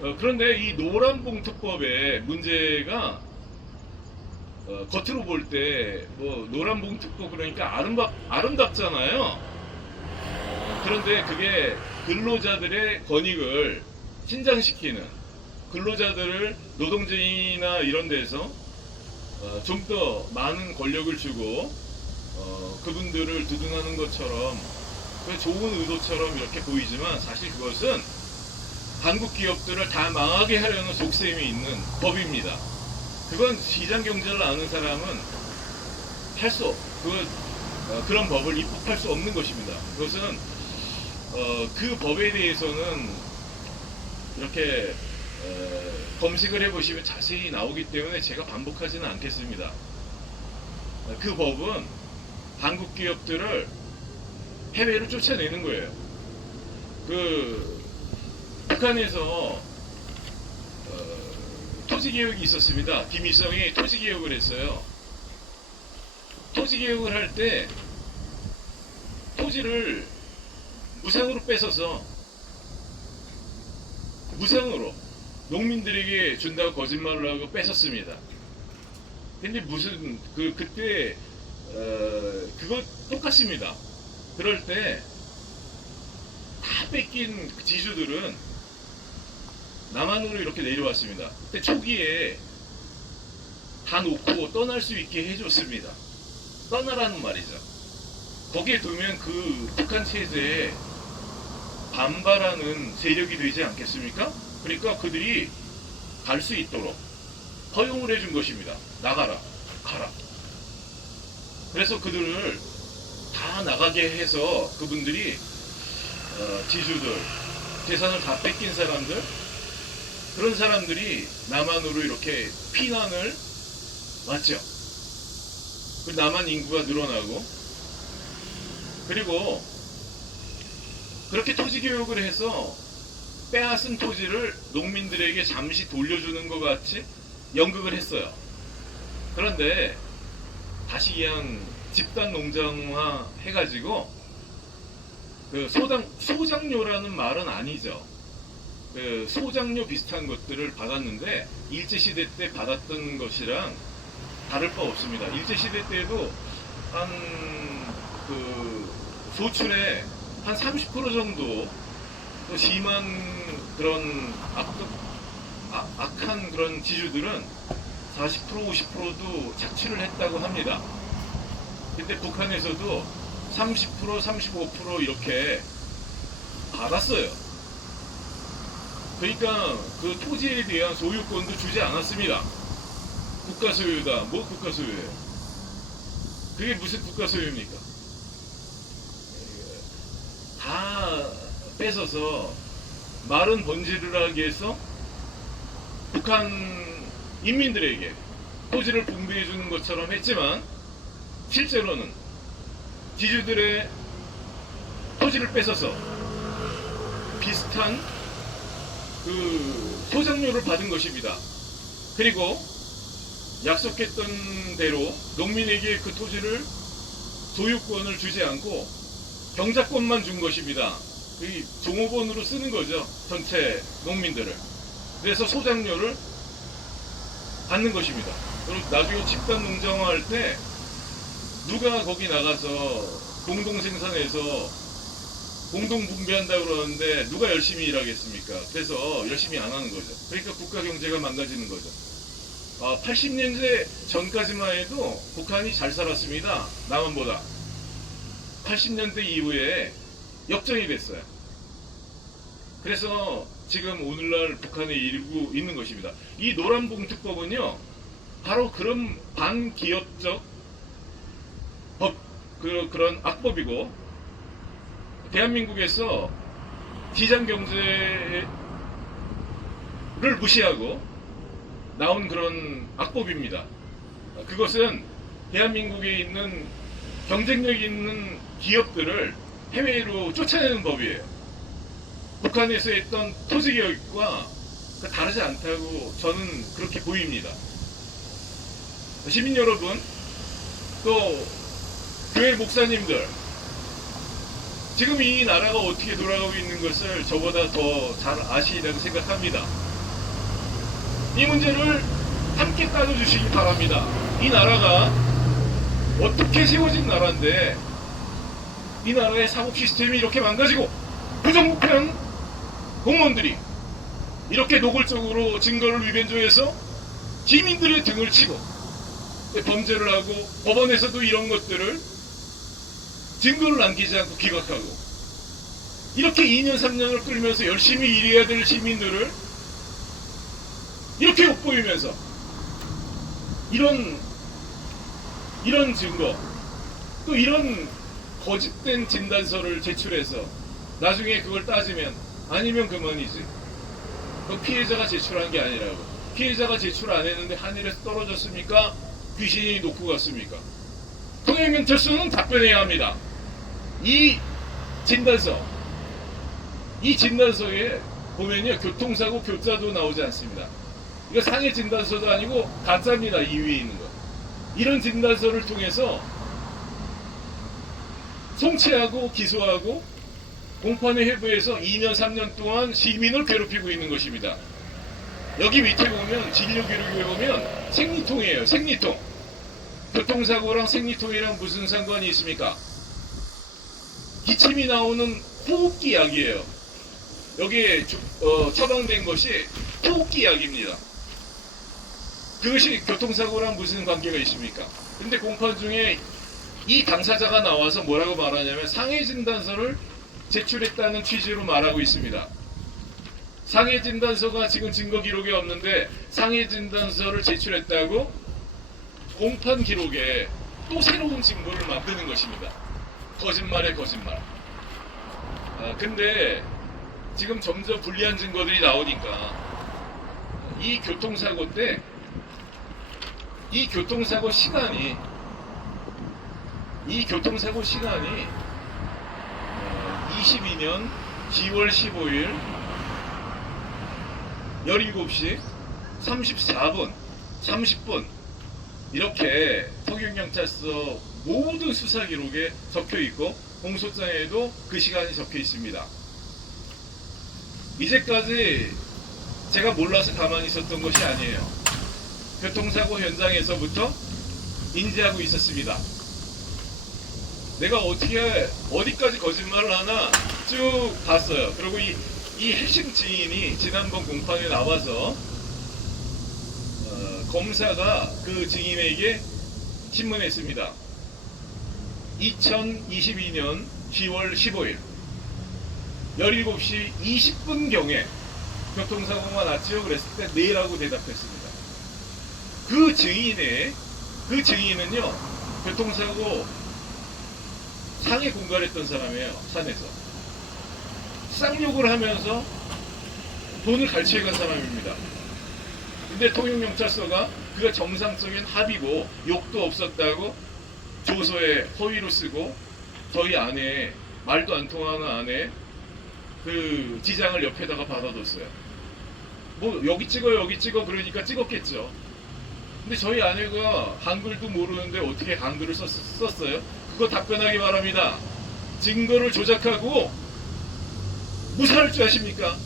그런데 이 노란봉투법의 문제가 겉으로 볼 때 뭐 노란봉투법 그러니까 아름답잖아요. 그런데 그게 근로자들의 권익을 신장시키는, 근로자들을 노동쟁이나 이런 데서 좀 더 많은 권력을 주고 그분들을 두둔하는 것처럼, 그 좋은 의도처럼 이렇게 보이지만 사실 그것은 한국 기업들을 다 망하게 하려는 속셈이 있는 법입니다. 그건 시장 경제를 아는 사람은 그런 법을 입법할 수 없는 것입니다. 그것은 그 법에 대해서는 이렇게 검색을 해보시면 자세히 나오기 때문에 제가 반복하지는 않겠습니다. 그 법은 한국 기업들을 해외로 쫓아내는 거예요. 그 북한에서 토지개혁이 있었습니다. 김일성이 토지개혁을 했어요. 토지개혁을 할 때 토지를 무상으로 뺏어서, 무상으로 농민들에게 준다고 거짓말을 하고 뺏었습니다. 근데 무슨 그때 그거 똑같습니다. 그럴 때 다 뺏긴 지주들은 남한으로 이렇게 내려왔습니다. 그때 초기에 다 놓고 떠날 수 있게 해줬습니다. 떠나라는 말이죠. 거기에 두면 그 북한 체제에 반발하는 세력이 되지 않겠습니까? 그러니까 그들이 갈 수 있도록 허용을 해준 것입니다. 나가라, 가라. 그래서 그들을 다 나가게 해서 그분들이 지주들, 재산을 다 뺏긴 사람들, 그런 사람들이 남한으로 이렇게 피난을 왔죠. 남한 인구가 늘어나고, 그리고 그렇게 토지 교육을 해서 빼앗은 토지를 농민들에게 잠시 돌려주는 것 같이 연극을 했어요. 그런데 다시 그냥 집단 농장화 해가지고 그 소장료라는 말은 아니죠. 그 소장료 비슷한 것들을 받았는데 일제시대 때 받았던 것이랑 다를 바 없습니다. 일제시대 때도 한 그 소출의 한 30% 정도 심한 그런 악한 그런 지주들은 40% 50%도 착취를 했다고 합니다. 근데 북한에서도 30% 35% 이렇게 받았어요. 그러니까 그 토지에 대한 소유권도 주지 않았습니다. 국가 소유다. 뭐 국가 소유예요? 그게 무슨 국가 소유입니까? 다 뺏어서 마른 번지를 하기 위해서 북한 인민들에게 토지를 분배해 주는 것처럼 했지만 실제로는 지주들의 토지를 뺏어서 비슷한 그 소장료를 받은 것입니다. 그리고 약속했던 대로 농민에게 그 토지를 소유권을 주지 않고 경작권만 준 것입니다. 종업원으로 쓰는 거죠. 전체 농민들을. 그래서 소장료를 받는 것입니다. 그리고 나중에 집단 농장화 할 때 누가 거기 나가서 공동 생산해서 공동 분배한다고 그러는데 누가 열심히 일하겠습니까? 그래서 열심히 안 하는 거죠. 그러니까 국가 경제가 망가지는 거죠. 80년대 전까지만 해도 북한이 잘 살았습니다. 남한보다. 80년대 이후에 역전이 됐어요. 그래서 지금 오늘날 북한에 이르고 있는 것입니다. 이 노란봉투법은요, 바로 그런 반기업적 그런 악법이고, 대한민국에서 시장경제를 무시하고 나온 그런 악법입니다. 그것은 대한민국에 있는 경쟁력 있는 기업들을 해외로 쫓아내는 법이에요. 북한에서 했던 토지개혁과 다르지 않다고 저는 그렇게 보입니다. 시민 여러분, 또 교회 목사님들, 지금 이 나라가 어떻게 돌아가고 있는 것을 저보다 더 잘 아시리라고 생각합니다. 이 문제를 함께 따져주시기 바랍니다. 이 나라가 어떻게 세워진 나라인데 이 나라의 사법 시스템이 이렇게 망가지고 부정부패한 공무원들이 이렇게 노골적으로 증거를 위변조해서 시민들의 등을 치고 범죄를 하고 법원에서도 이런 것들을 증거를 남기지 않고 기각하고 이렇게 2년 3년을 끌면서 열심히 일해야 될 시민들을 이렇게 욕보이면서 이런 증거 또 이런 거짓된 진단서를 제출해서 나중에 그걸 따지면 아니면 그만이지. 그 피해자가 제출한 게 아니라고. 피해자가 제출 안 했는데 하늘에서 떨어졌습니까? 귀신이 놓고 갔습니까? 통행경찰서는 답변해야 합니다. 이 진단서에 보면요, 교통사고 교자도 나오지 않습니다. 이거 상해 진단서도 아니고 가짜입니다. 이 위에 있는 거. 이런 진단서를 통해서 송치하고 기소하고 공판에 회부해서 2년 3년 동안 시민을 괴롭히고 있는 것입니다. 여기 밑에 보면 진료 기록에 보면 생리통이에요. 생리통. 교통사고랑 생리통이랑 무슨 상관이 있습니까? 기침이 나오는 호흡기 약이에요. 여기에 처방된 것이 호흡기 약입니다. 그것이 교통사고랑 무슨 관계가 있습니까? 근데 공판 중에 이 당사자가 나와서 뭐라고 말하냐면 상해진단서를 제출했다는 취지로 말하고 있습니다. 상해진단서가 지금 증거 기록에 없는데 상해진단서를 제출했다고 공판 기록에 또 새로운 징벌을 만드는 것입니다. 거짓말에 거짓말. 근데 지금 점점 불리한 증거들이 나오니까 이 교통사고 때 이 교통사고 시간이 22년 10월 15일 17시 34분 30분 이렇게 통영경찰서 모든 수사 기록에 적혀 있고 공소장에도 그 시간이 적혀 있습니다. 이제까지 제가 몰라서 가만히 있었던 것이 아니에요. 교통사고 현장에서부터 인지하고 있었습니다. 내가 어디까지 거짓말을 하나 쭉 봤어요. 그리고 이 핵심 증인이 지난번 공판에 나와서 검사가 그 증인에게 신문했습니다. 2022년 10월 15일 17시 20분경에 교통사고가 났지요? 그랬을 때 네라고 대답했습니다. 그 증인은요, 교통사고 상해 공갈했던 사람이에요. 산에서 쌍욕을 하면서 돈을 갈취해간 사람입니다. 근데 통영경찰서가 그가 정상적인 합의고 욕도 없었다고 조서에 허위로 쓰고 저희 아내 말도 안 통하는 아내 그 지장을 옆에다가 받아뒀어요. 뭐 여기 찍어 그러니까 찍었겠죠. 근데 저희 아내가 한글도 모르는데 어떻게 한글을 썼어요? 그거 답변하기 바랍니다. 증거를 조작하고 무사할 줄 아십니까?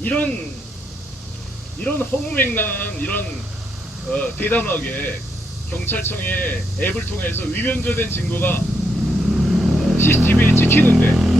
이런 허무맹랑한 대담하게 경찰청의 앱을 통해서 위변조된 증거가 CCTV에 찍히는데